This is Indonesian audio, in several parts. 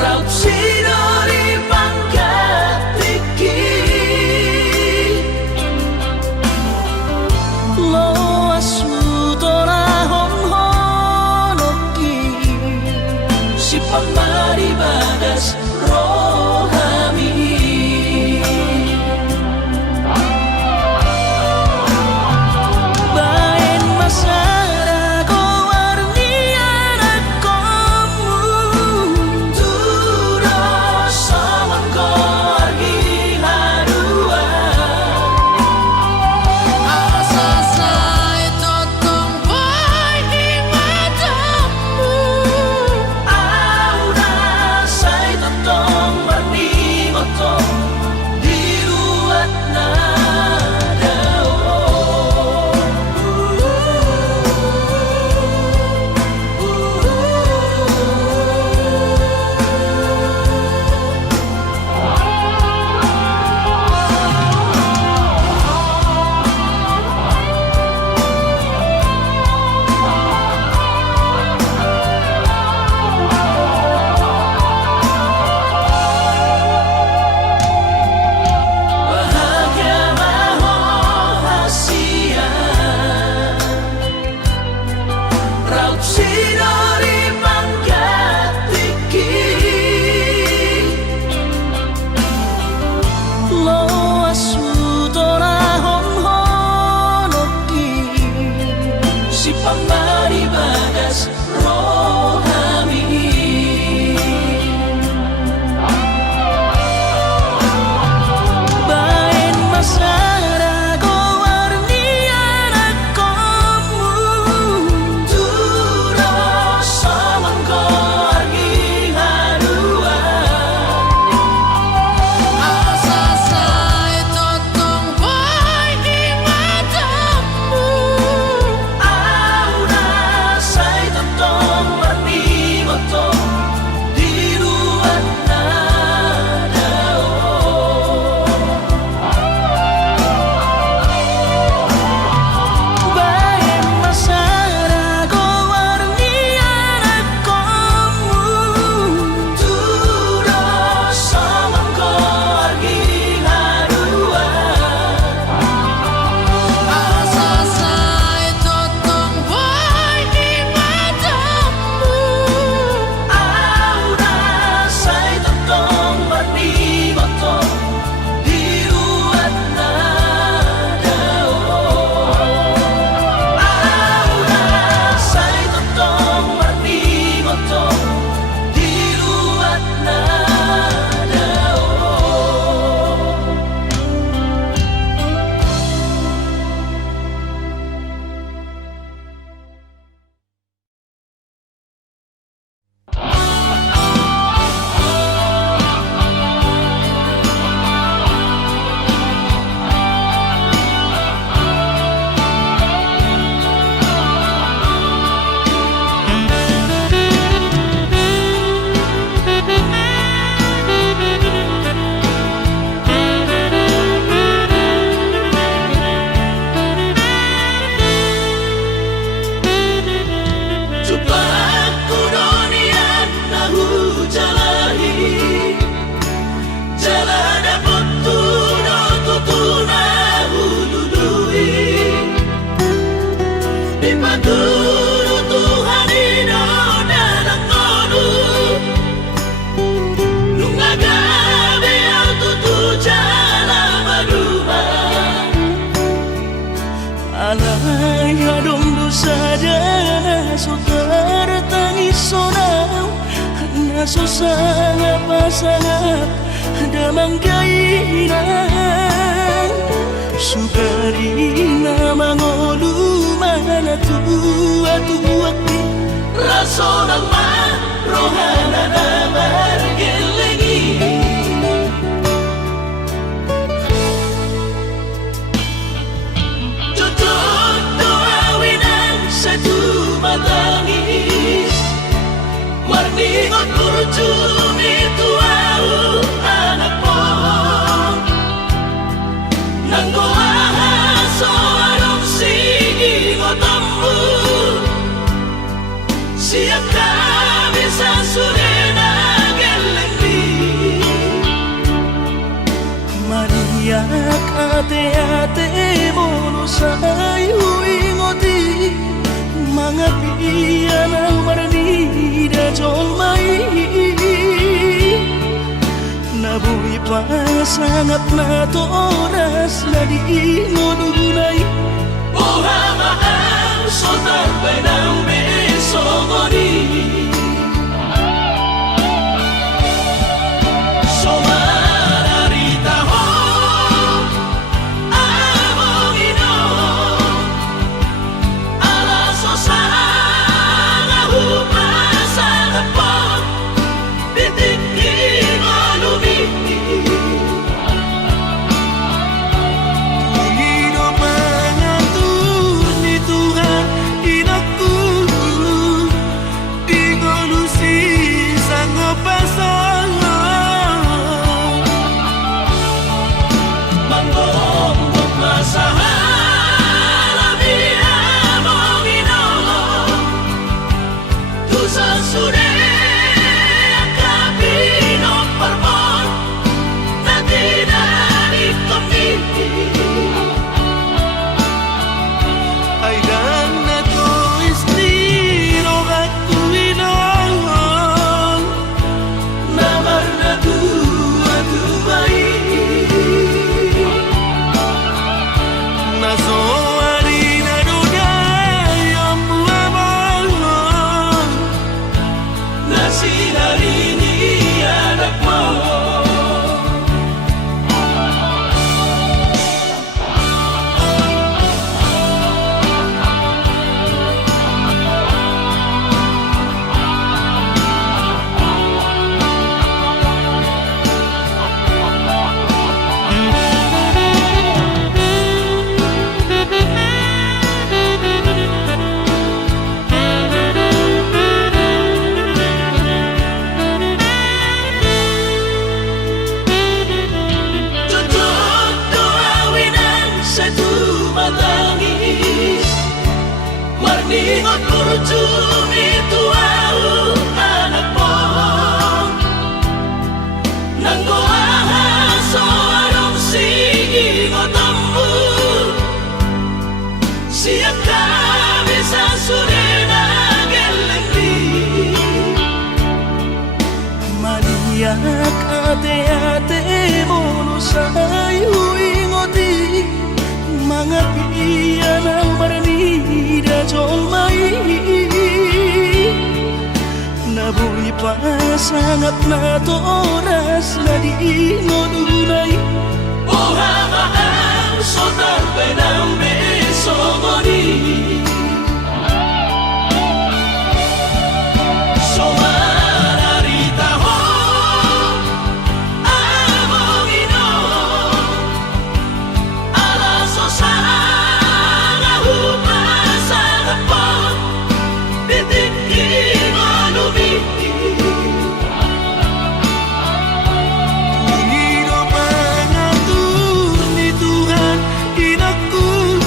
Raut sinori pangkat sangat damang kainan sugarina mangolu mana tua-tuaki raso ng rohana na margelengi tutup doawinan sa tumatangis marningot kurjumi tuau anak mo nanggoaha soarong sige ngotammu siap kami sa surena gelengdi mariak ate-ate mono sayu ingoti mga piyan ang maranida jolmai nabuhi pa sangat na to oras na di ngununay Ohama ang sotar pa ng beso mo ni Somararita ho among ino alaso sa ngahupa sa napot bitik mo lumiti Marningot kurjumi tuau anak mo nanggoaha soarong sige ngotammu siap kami sa surena gelengdi mariak ate-ate mono sayu ingoti mga piyan ang maranida jolmai nabuhi pa sangat na to oras na di ngununay Ohama ang sotar pa ng beso mo ni Somararita ho among ino alaso sa ngahupa sa napot bitik mo lumiti Ingino pangatur ni Tuhan inakku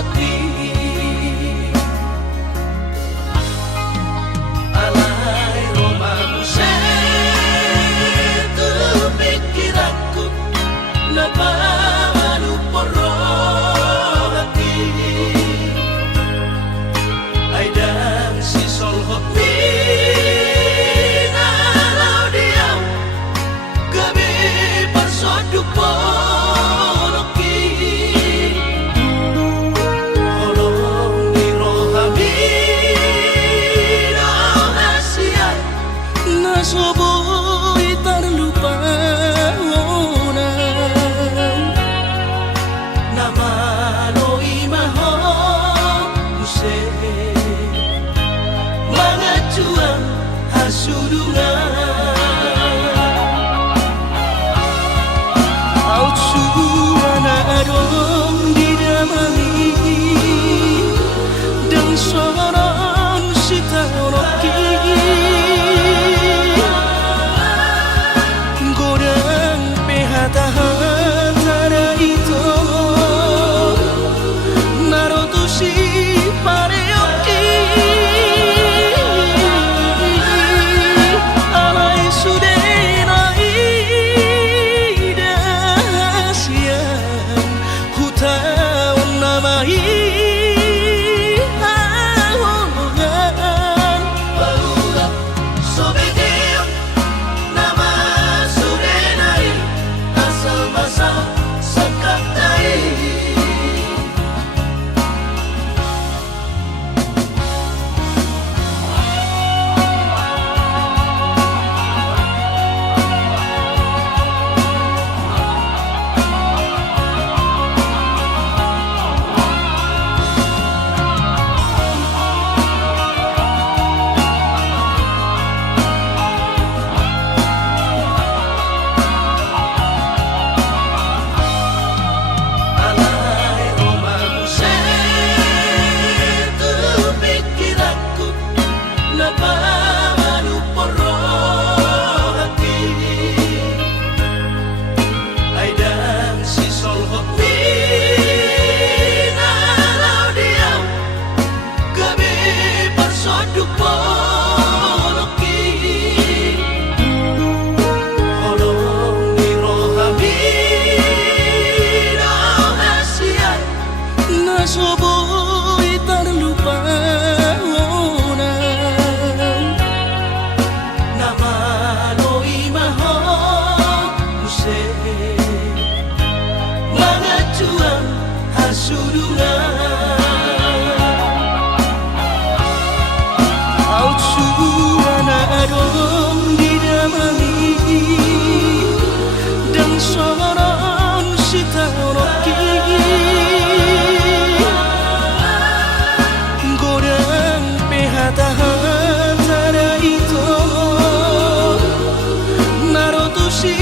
hotmi alay romamu tu pikiranku napalu poro hati ay dan si sol hotmi nalau diam gabi parsoduk ponoki holong di rohami rahasia nasoboy terlupa orang nama noi maho use mangacuan hasudungan Autsuana adong didamani dan soron sitaroki godang pehata-hata itu narotusi pareoki alay sudenai dahasian hutaun namai ahongan Paulap sobedeam nama sudenai asal basal sakatai alay romamu tu pikiranku napalu poro hati ay dan si sol hotmi nalau diam gabi parsoduk ponoki holong di rohami rahasia nasoboy terlupa orang nama noi maho use mangacuan hasudungan Autsuana adong didamani dan soron sitaroki godang pehata-hata itu narotusi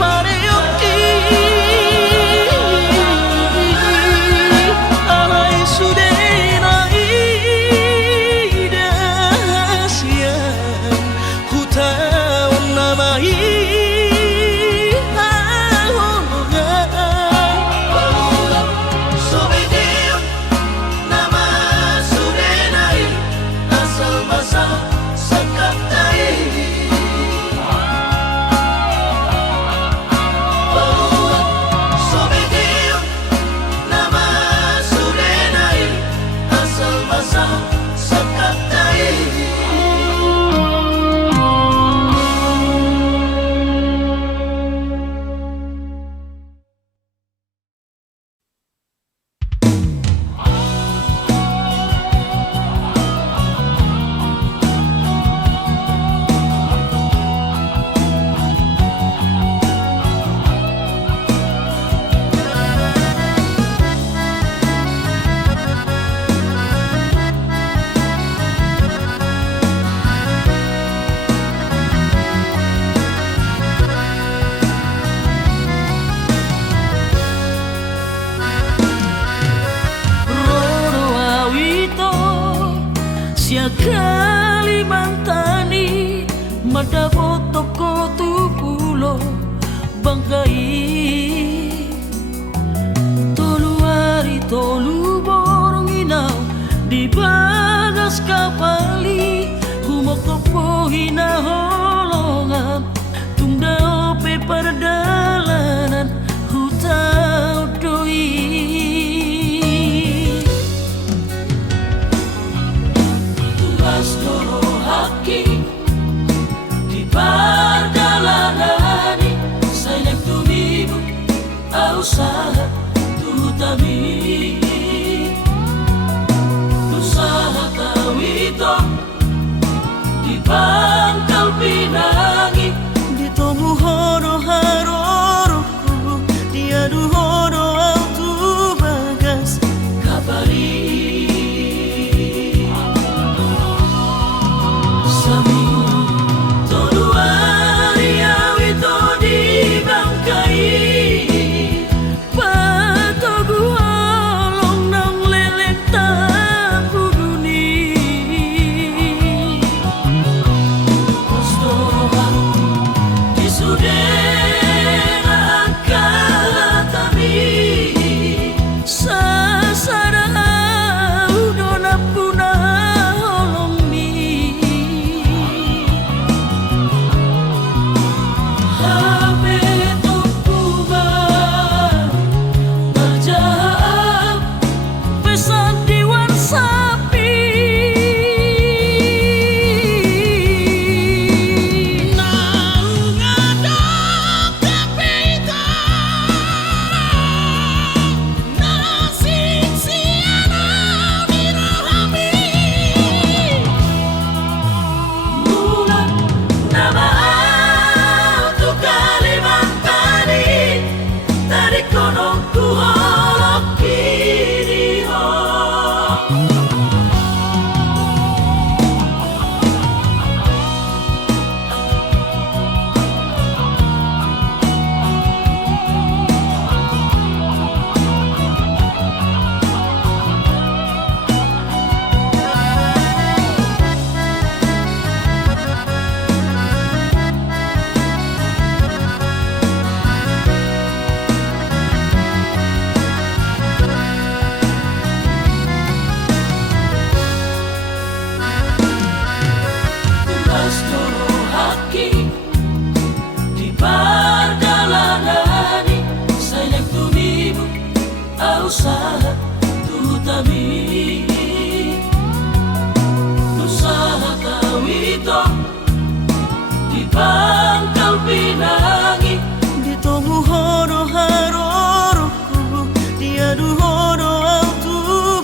pareoki alay sudenai dahasian hutaun namai ahongan Paulap sobedeam nama sudenai asal basal sakatai Paulap sobedeam nama sudenai asal basal sakatai Sia Kalimantani madapot toko tupulo bangkai tolu hari tolu bo di Pangkal Pinang di tomu horo haroroku diadu horo autu bagas kabari sami todua riawi to di bangkai patogu olong nang lelek tapu guni postoha disudena kalatami sasara udona puna olong mi habe tukuba berjahap pesan diwan sapi nang ngadok kepita nasik siana dirohami mula nama autu Kalimantan tarik konongku holok kiri ho Bastoro haki di perjalanani sayang tumibu usaha tutami usaha kawito di Pangkal Pinang di tomu horo haroroku diadu horo autu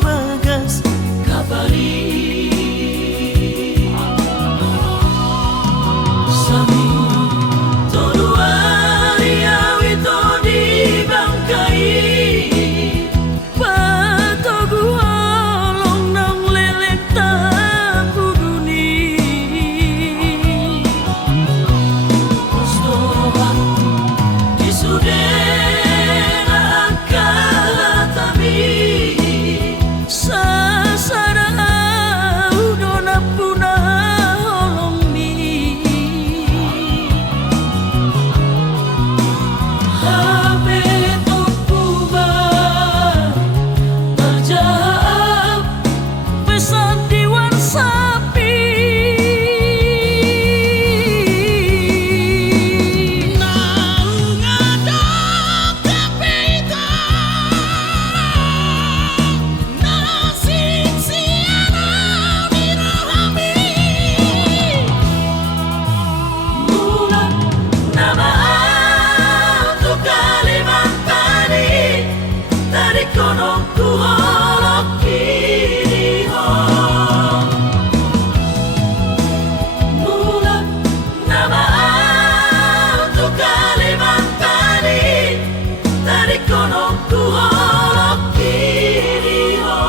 bagas kabari sami todua riawi to di bangkai patogu olong nang lelek tapu guni postoha disudena kalatami sasara udona puna olong mi habe tukuba berjahap pesan diwan sapi nang ngadok kepita nasik siana dirohami mula nama autu Kalimantan tarik konongku holok kiri ho mula nama autu Kalimantan tarik konongku holok kiri ho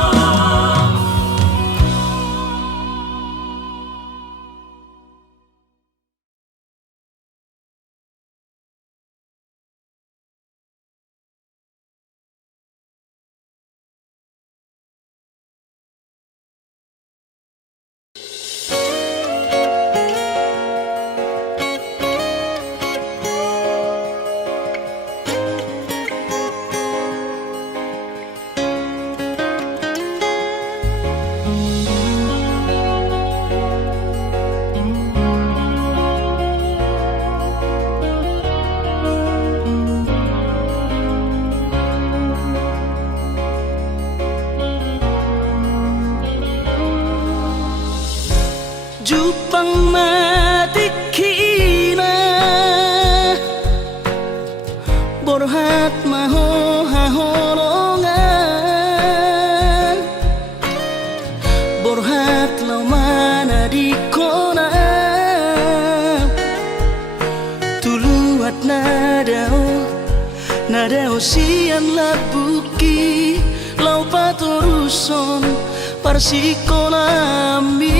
Jupang matikina borhat maho haholongan borhat lau mana di kona Ada osian labuki lau patoruson parsikolami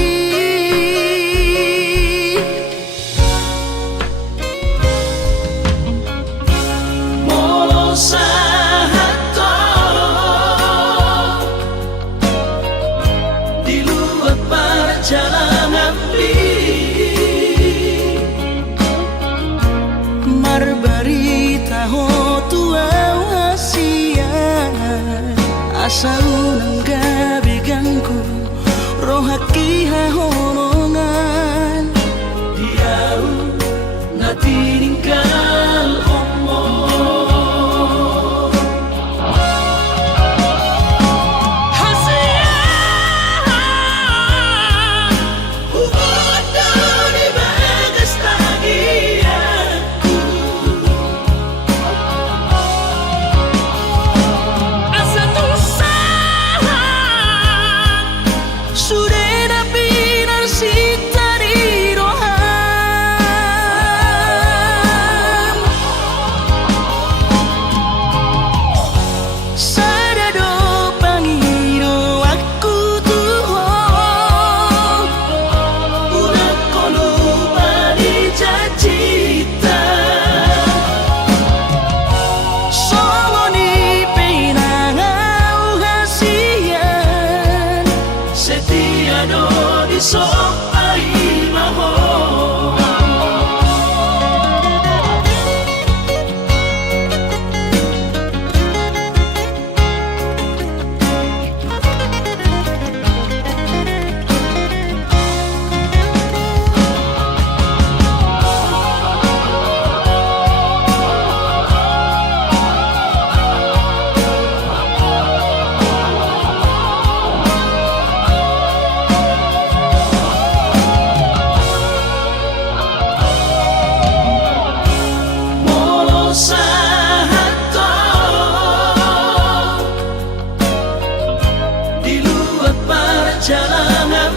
molo sahato di luar perjalanan marbarita ho tua hasia asa unang gabi ganggu rohaki hahonongan diau na tininggal omo hasia ubodo di bagas tagianku asa tusahan sudah pinar sita di rohan sadado pangiro aku tuho udah kono padi cacita songoni penangau hasian setiado di sopai maho molo sahato di luar perjalanan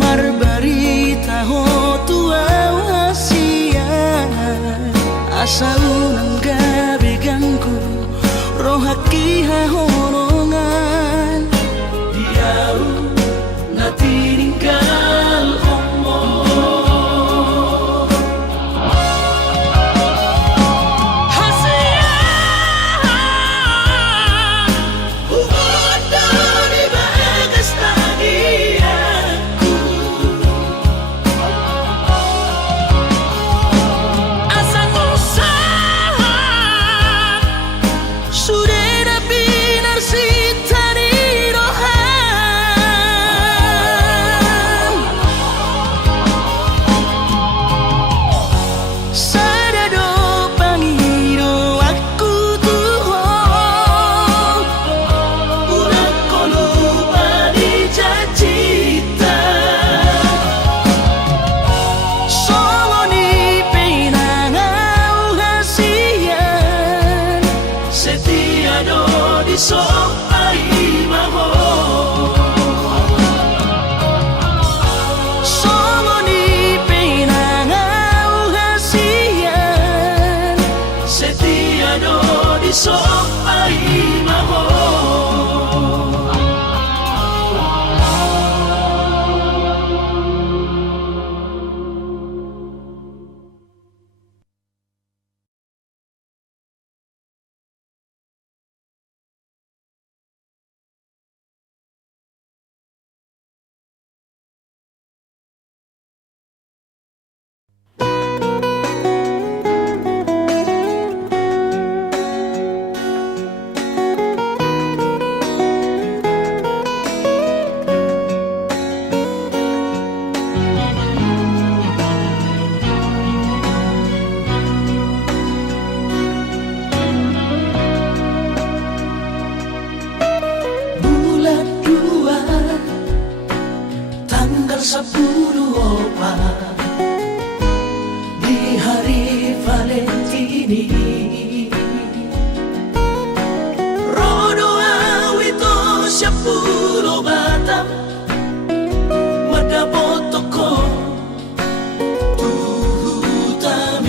marbarita ho tua hasia asa unang gabi ganggu rohaki hahonongan diau na tininggal omo hasia ubodo di bagas tagianku asa tusahan sudah pinar sita di rohan sadado pangiro aku tuho udah kono padi cacita songoni penangau hasian setiado di sopai maho songoni penangau hasian setiado di sopai maho tanggal 10 di hari Valentini rodo awito 10 batang madabot ko tuhutam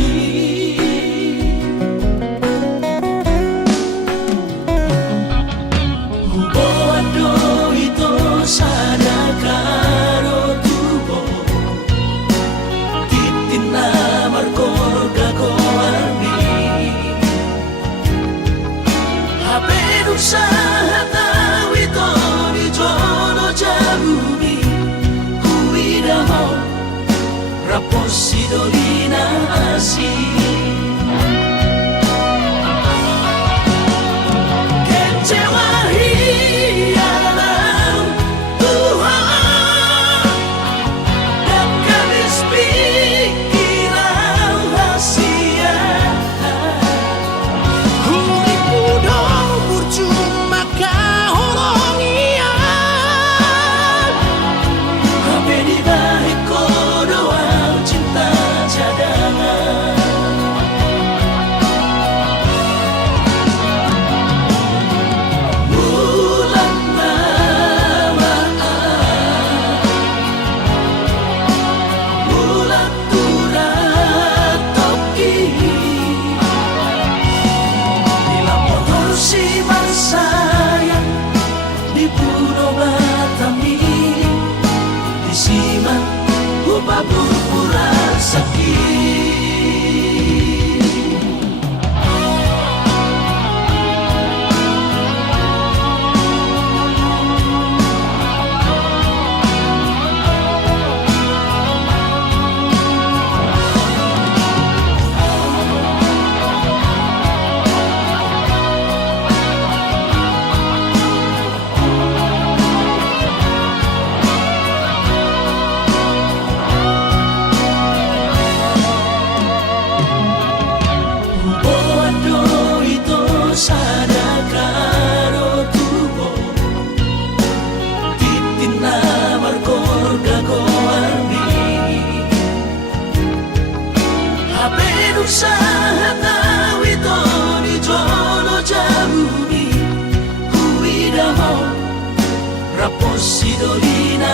Sidolina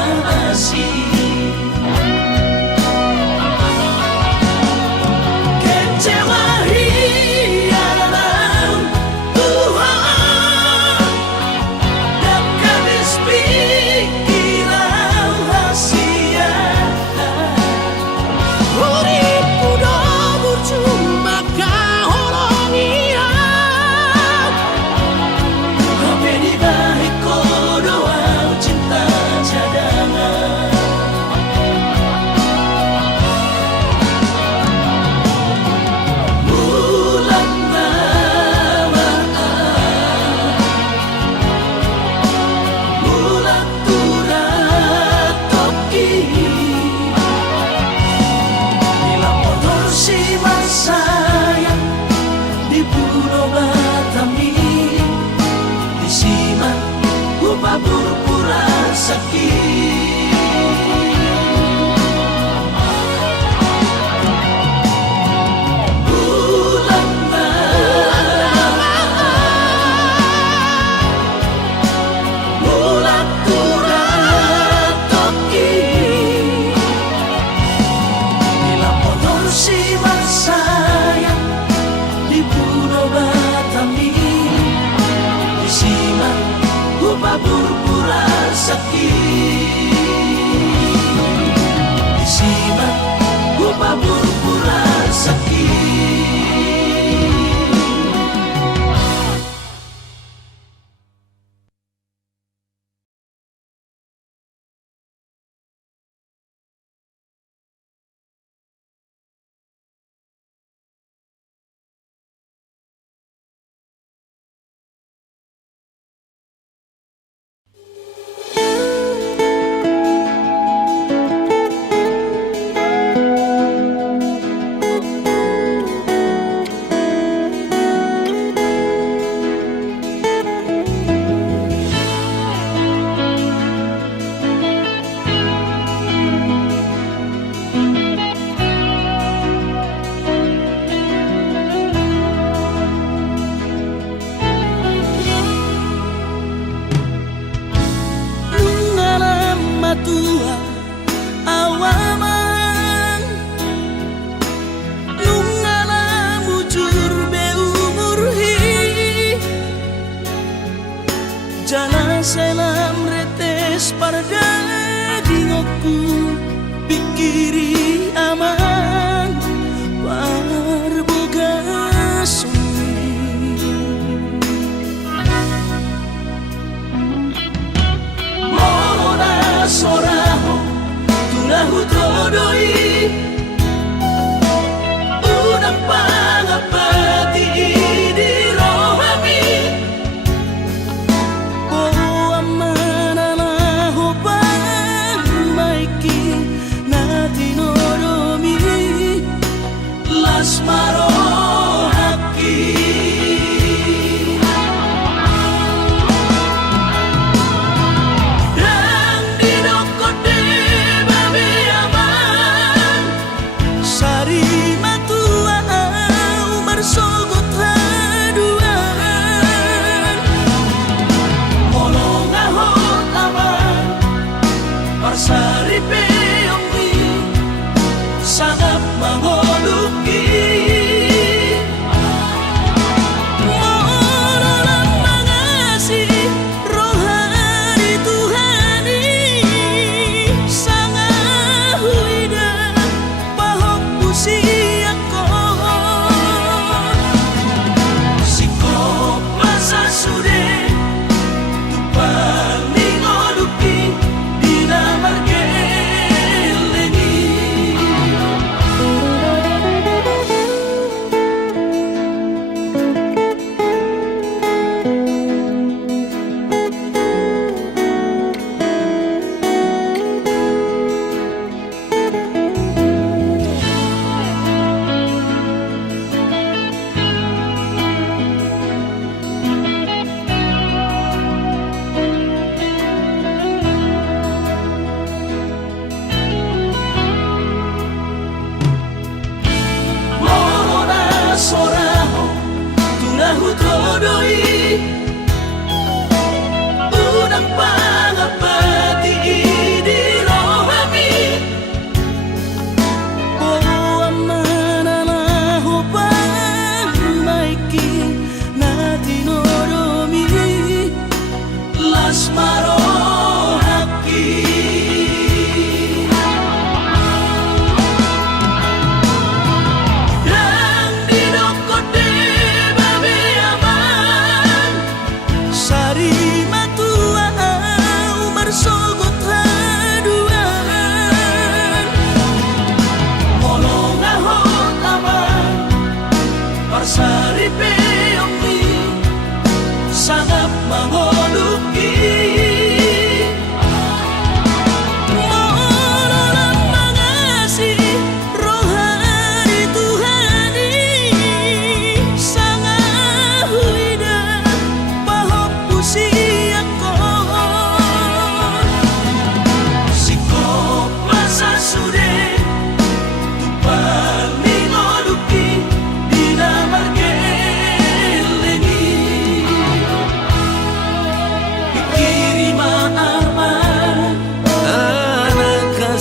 asih kecewa ria dalam Tuhan dan habis pikiran rahasia urip kudu bercuma kahorong iya hape di baik doa cinta cadangan bulan bulan turat toki bila motor si masayang di Pulau Batami disimak upah pura sakit bulan bulan turat toki bila motor si masayang di Pulau Batami disimak upah pura sakit disimak upah pura sakit tua awaman nungala mujur be umur hi jana selam retes parda dingoku pikiri aman parboga sumi soraho tulahu todoi unang pangapati di rohami o amana na hopang maiki na tinoromi las maro haki Sari peongi sangat mengoluki mohon mengasihi rohani Tuhani sangat huida pahok usiaku sikop masa sude tupang ningoluki margelengi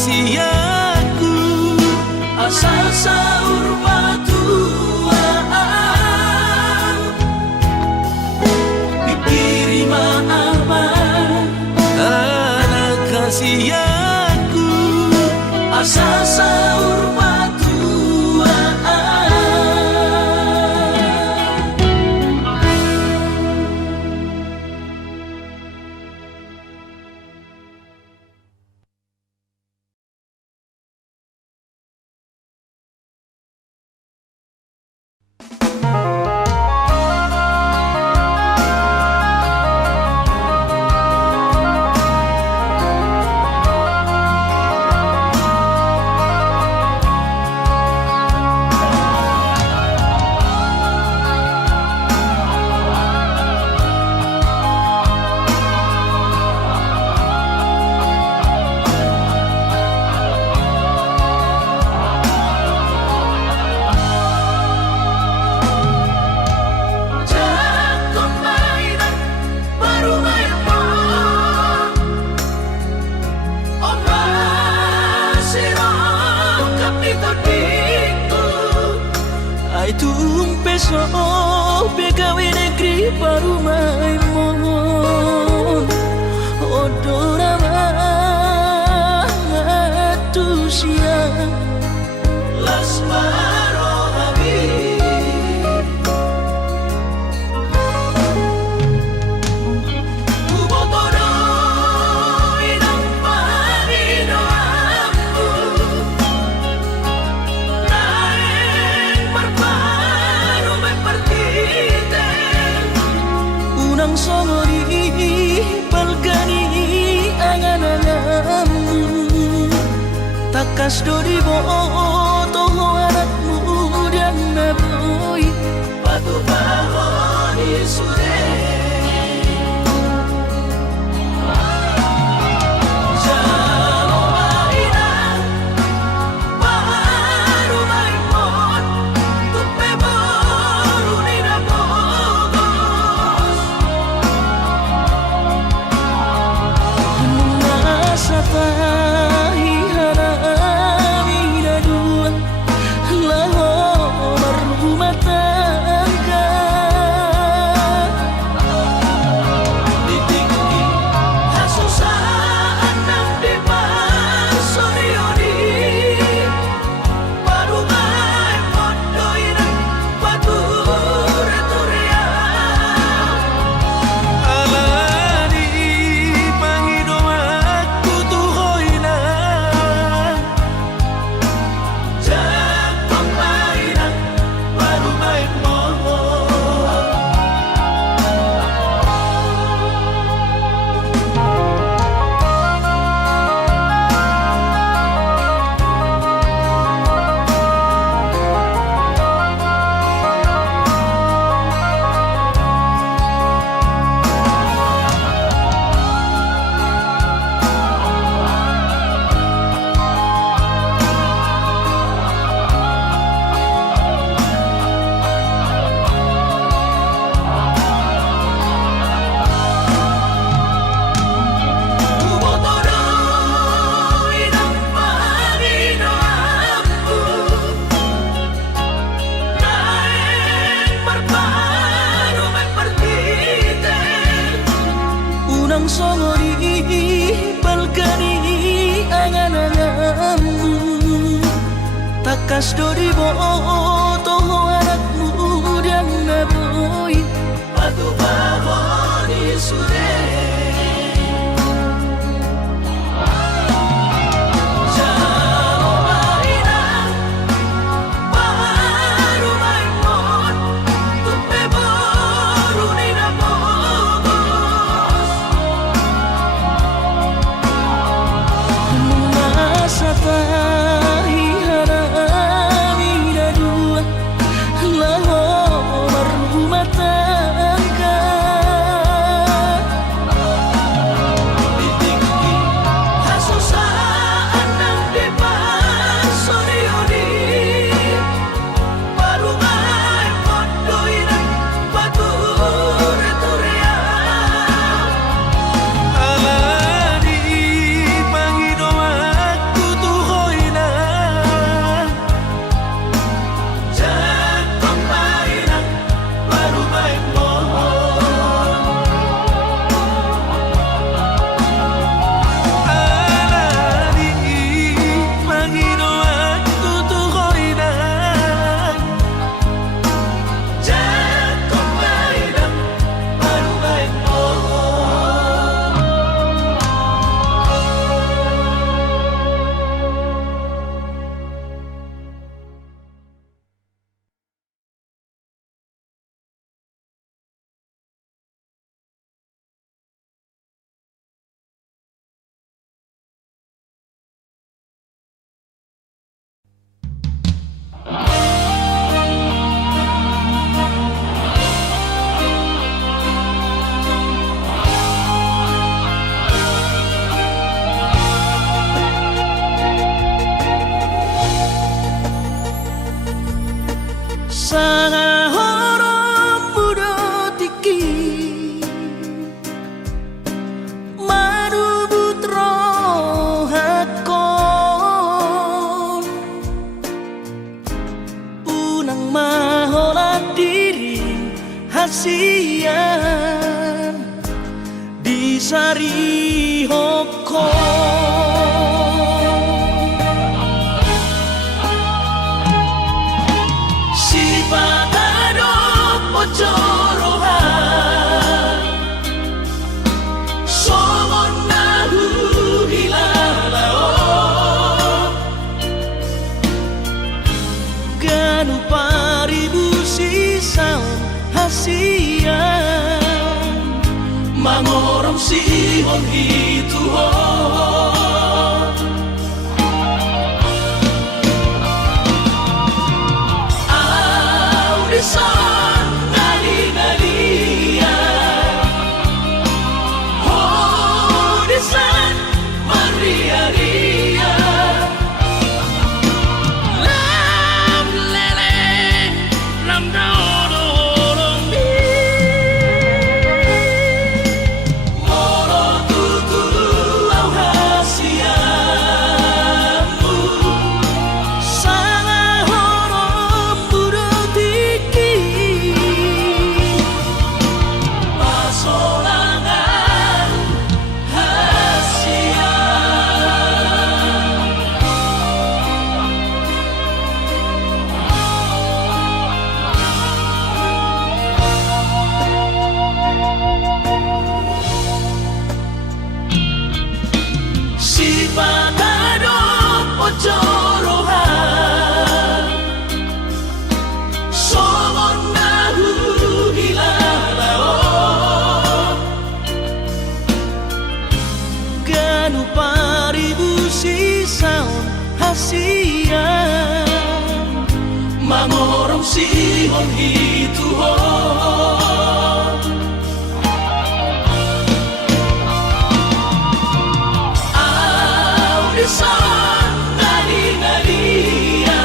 kasih aku asal sahur batuan dikiri maafan anak kasih aku asal sahur batuan. Ay tumpeso pegawe negeri baru main mohon odora matusia las marohabi kubotoro inang panino aku unang songori balgani angan-anganmu takas dori boto anakmu dan naboy patu bahoni sude songori balgani angan-anganmu takas dori boto anakmu dan naboy patu bahoni sude Sapahi harami dadu sihon hituho Audisan nali-nalia Audisan maria-ria Lam lele lam daun mi Moro tutu au hasiamu Sanga horom burutiki Pasolangan hasia Si patado pocorohan Somon nahu hilalao Ganu paribu sisaon hasia Mangorong sihon hituho Audisan nali-nalia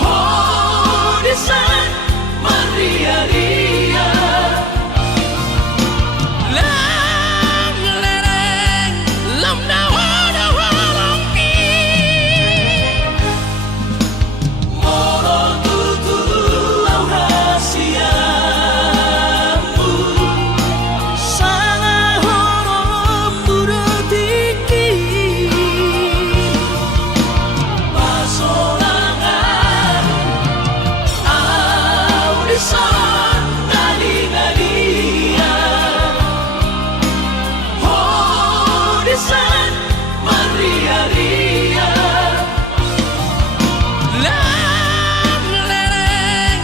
Audisan maria-ria Lam lereng lam daun mi Moro tutu au hasiamu Sanga horom burutiki Pasolangan Audisan nali-nalia Audisan maria-ria Lam lereng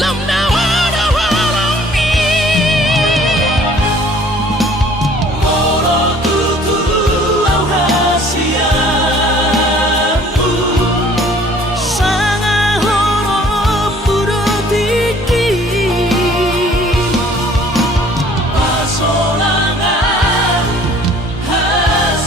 lam daun mi Moro tutu au hasiamu Sanga horom burutiki Pasolangan hasia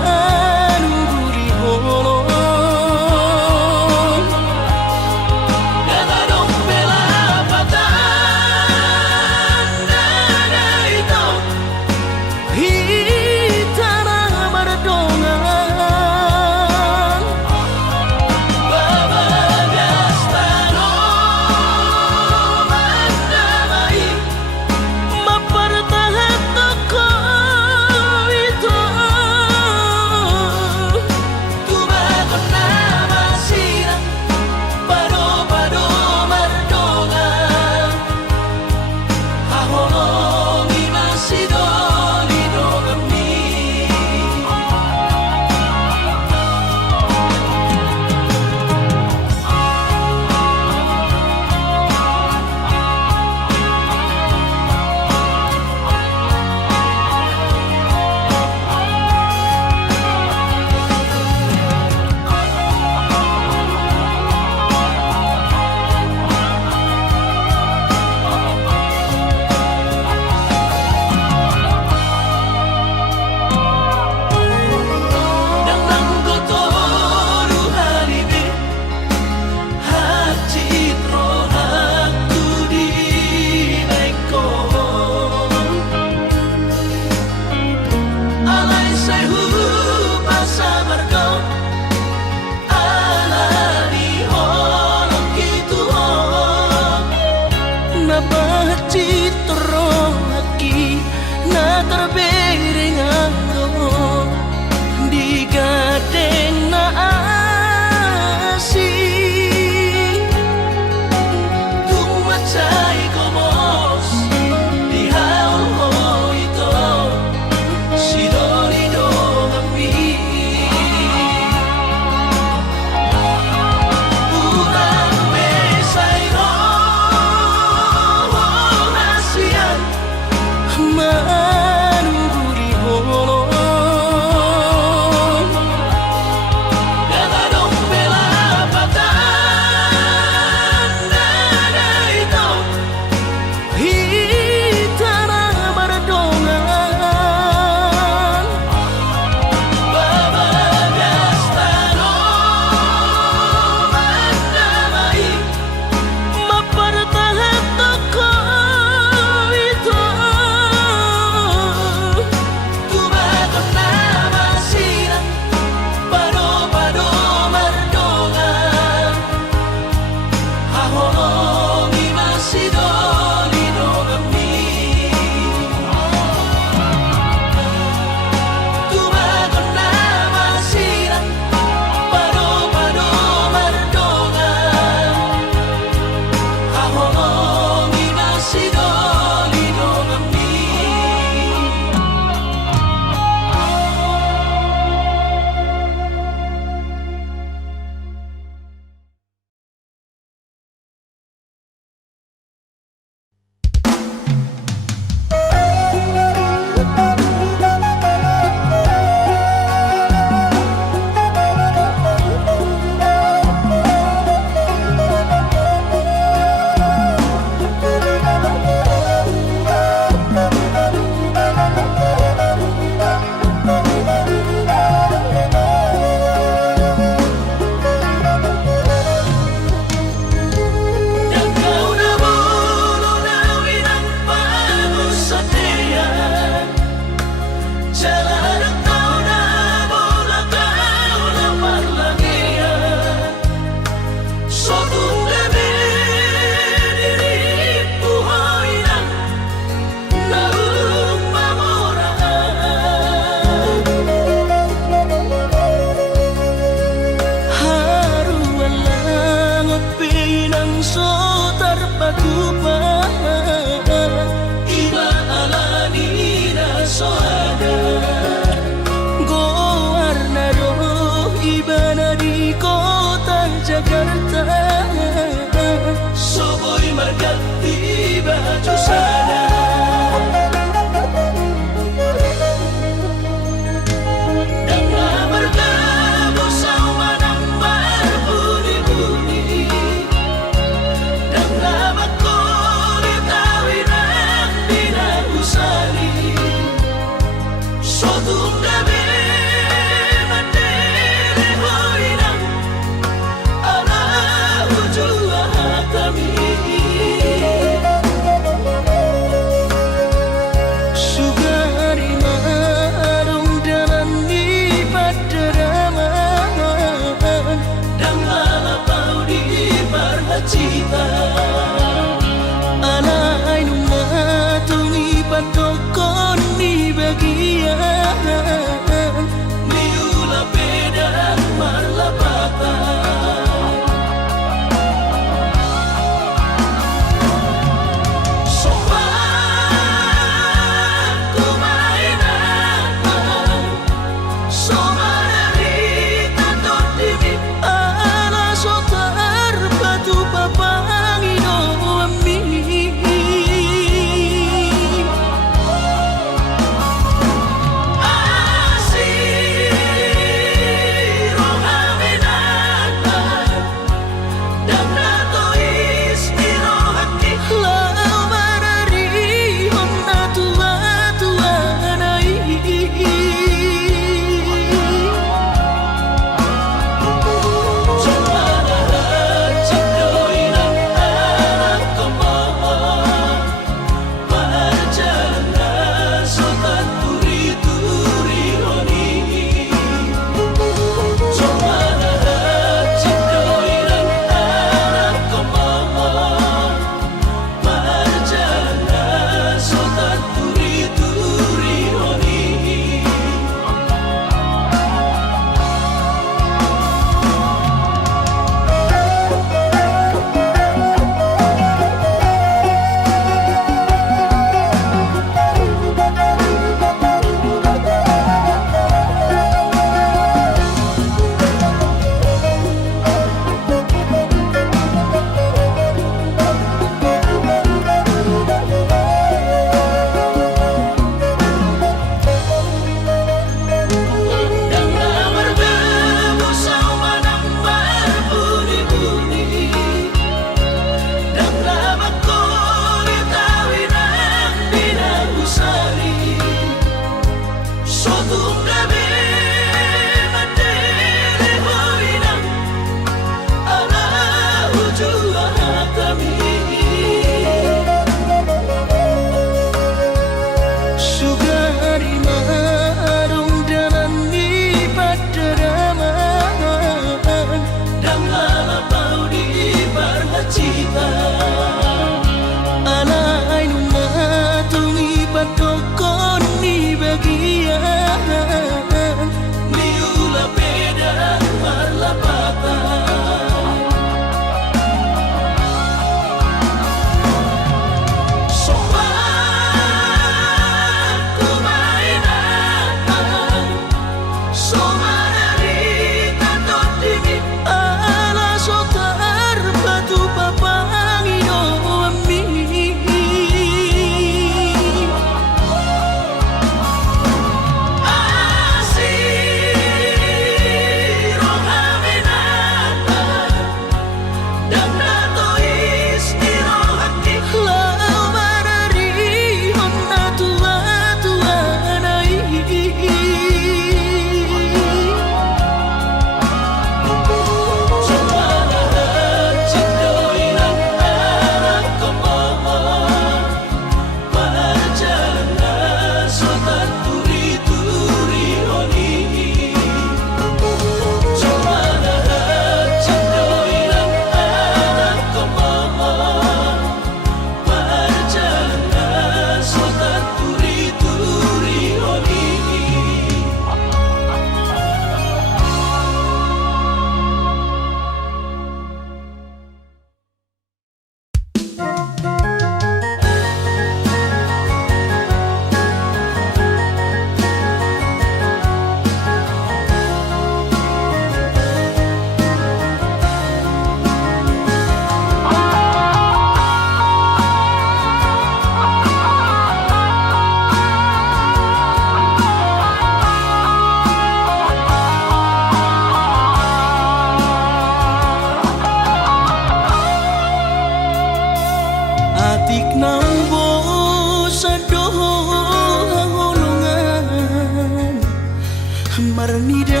marnida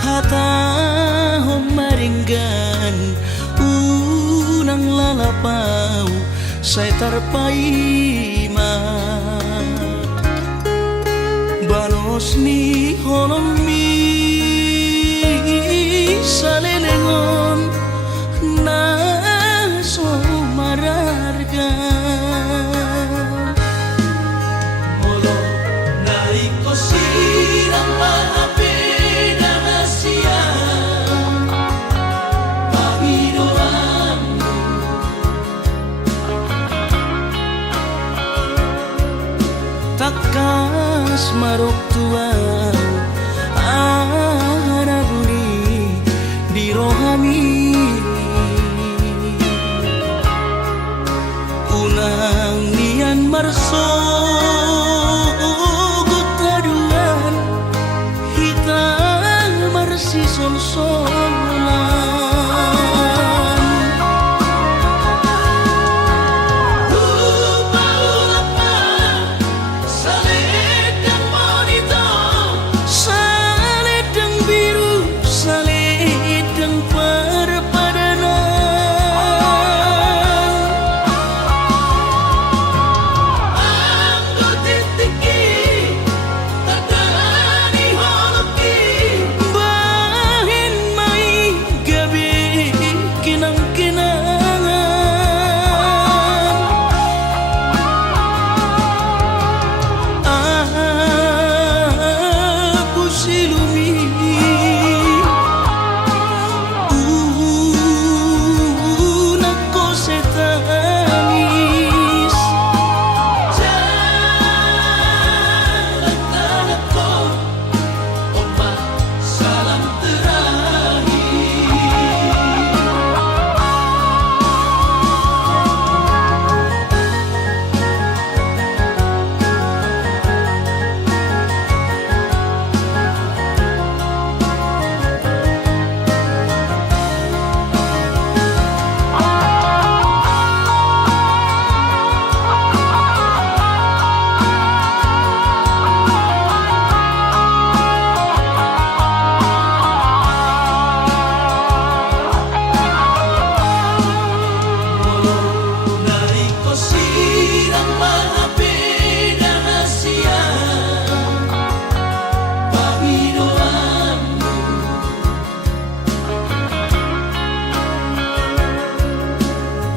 hata maringgan unang lalapau saya tarpaima balos ni holomi salelengon na so mararga molo naiko sirang maapi na Asia pahiroanmu takas marok tuang araguni di rohami unang nian marso gutaduan hitang marsi sol-solan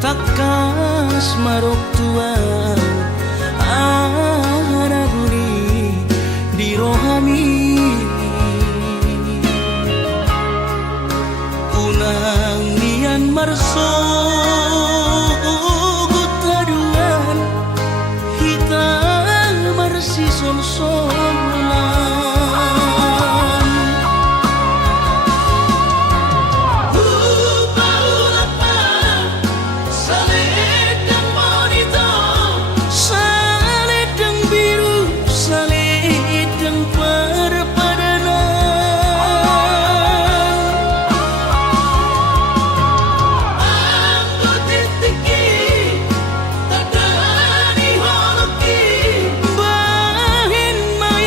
takas marok tuang araguni di rohami unang nian marso gutaduan hitang marsi sol-solan bahin mai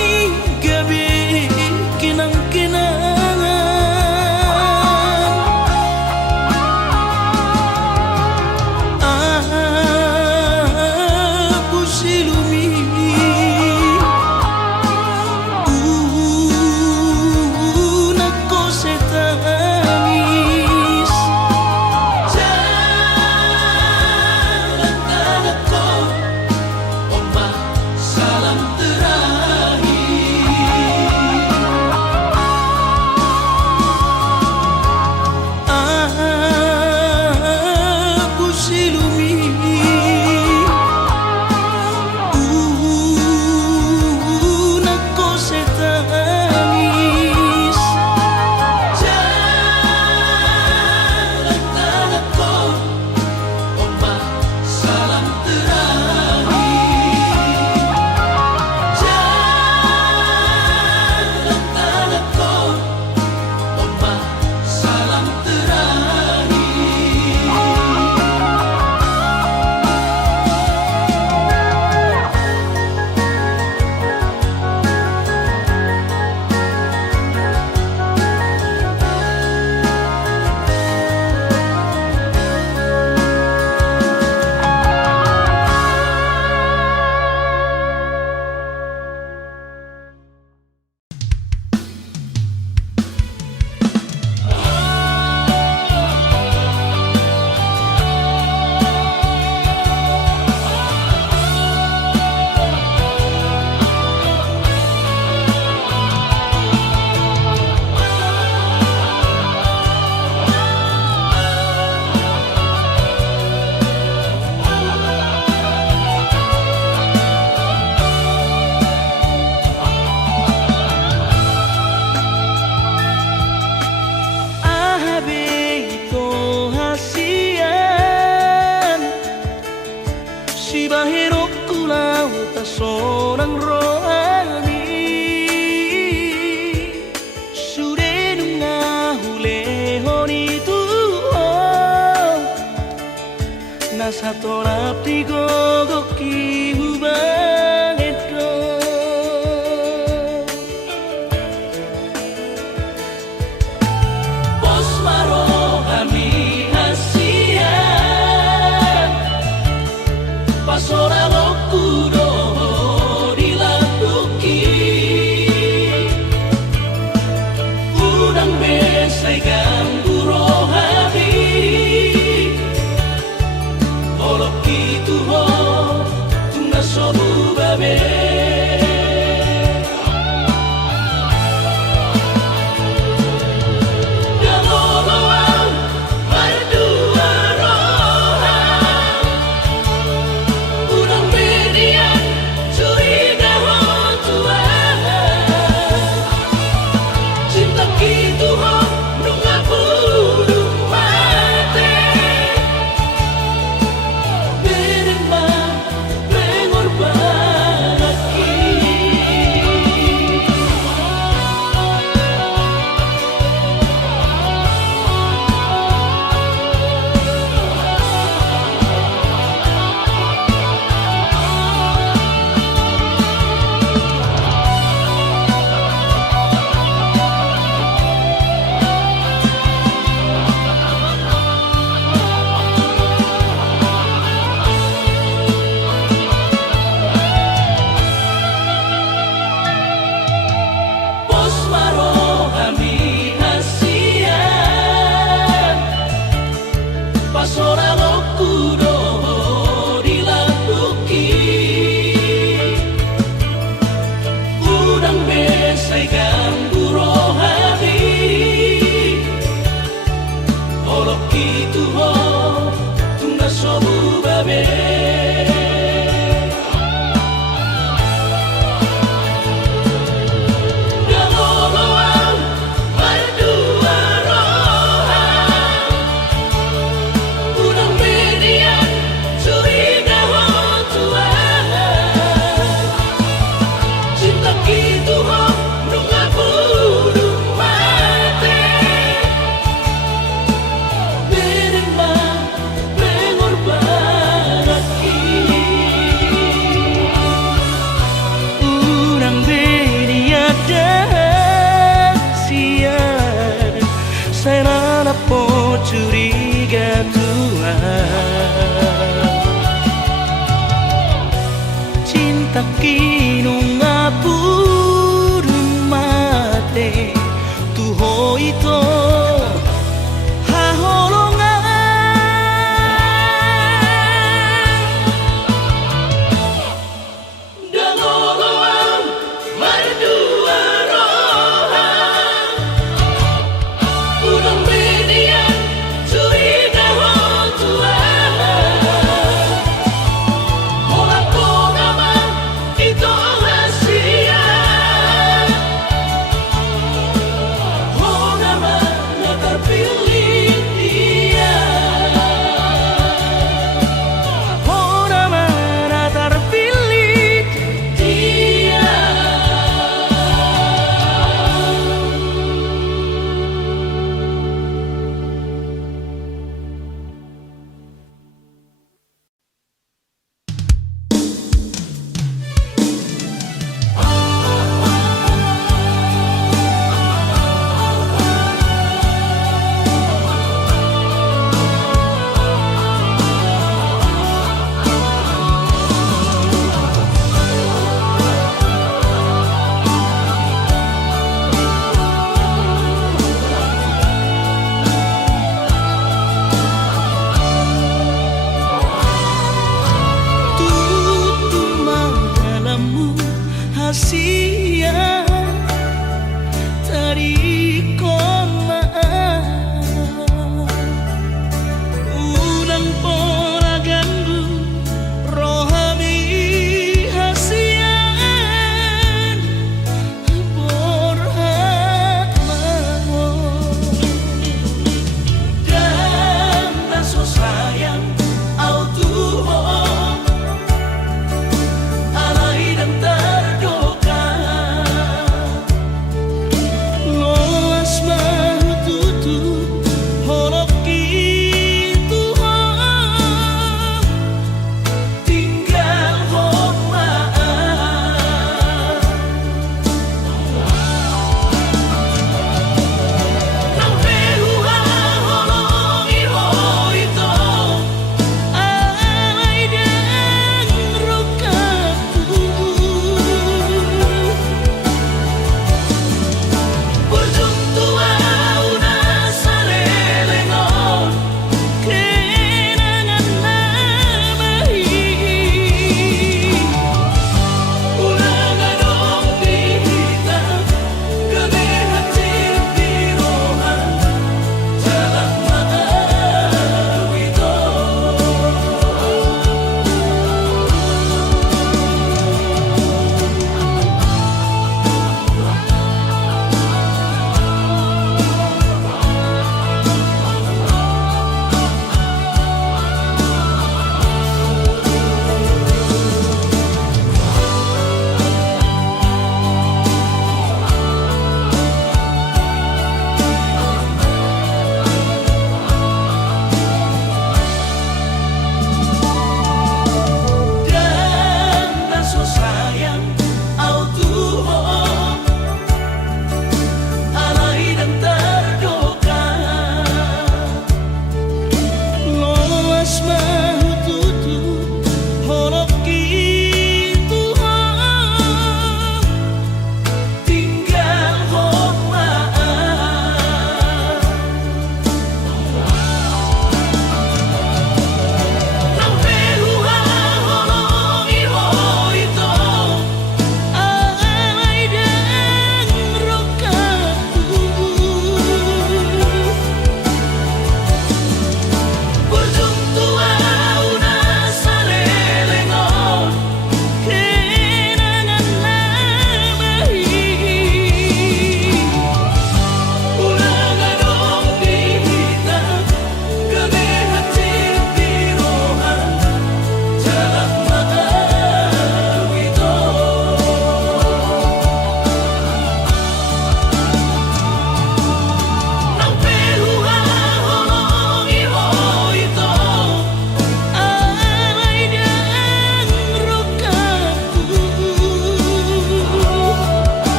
hiruk kulau tak seorang rohani sudah nungahule honi tuho nasa tolap di gogoki hubang edo pos maro kami hasian pasora okudo dilakuki udang besai ganggu rohani olok itu ho tungga sobu babe galoloan berdua rohan udang median curiga ho Tuhan cinta gitu ho nunga budung mate berema mengorban aki pos maro kami hasian pasora okudo dilakuki udang besai ganggu rohani olok itu ho tungga sobu babe galoloan berdua rohan udang median curiga ho Tuhan cinta gitu ho nunga budung mate berema mengorban aki urang beriada sian saya po curiga Tuhan cinta kinunga